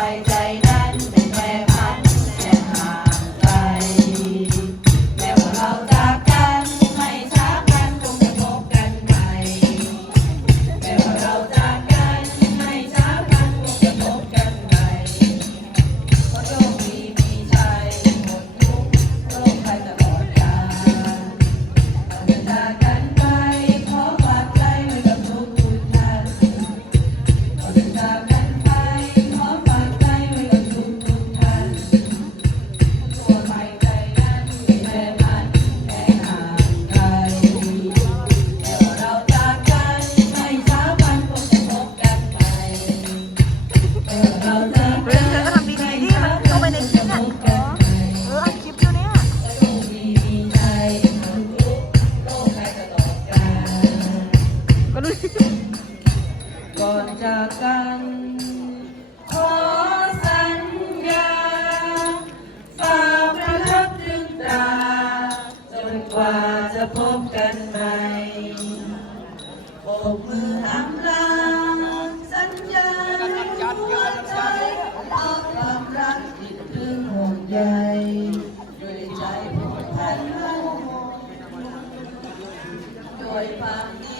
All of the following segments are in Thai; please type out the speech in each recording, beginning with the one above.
my day. จากกัน ขอสัญญา ฝากประทับดึงตา จนกว่าจะพบกันใหม่โบกมืออำลาสัญญาหัวใจเอาความรักคิดถึงห่วงใยด้วยใจผู้ทันมั่คงด้วยความดี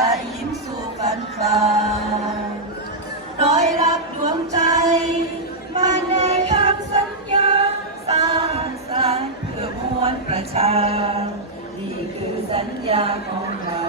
ใจยิ้มสู่ฝันฝ่าน้อยรักดวงใจมาในคำสัญญาสร้างสรรค์เพื่อมวลประชา นี่คือสัญญาของเรา